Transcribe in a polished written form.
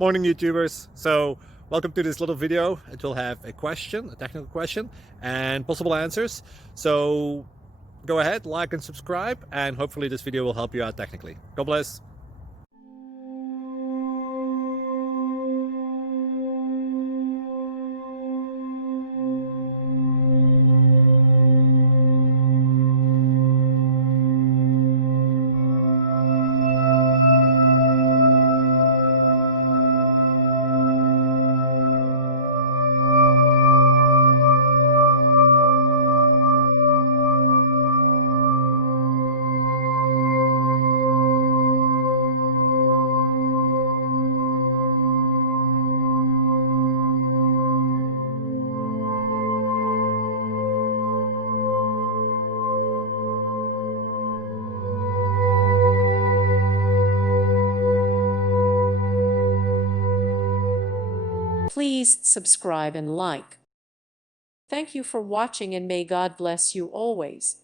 Morning YouTubers. So welcome to this little video. It will have a question, a technical question, and possible answers. So go ahead, like and subscribe, and hopefully this video will help you out technically. God bless. Please subscribe and like. Thank you for watching and may God bless you always.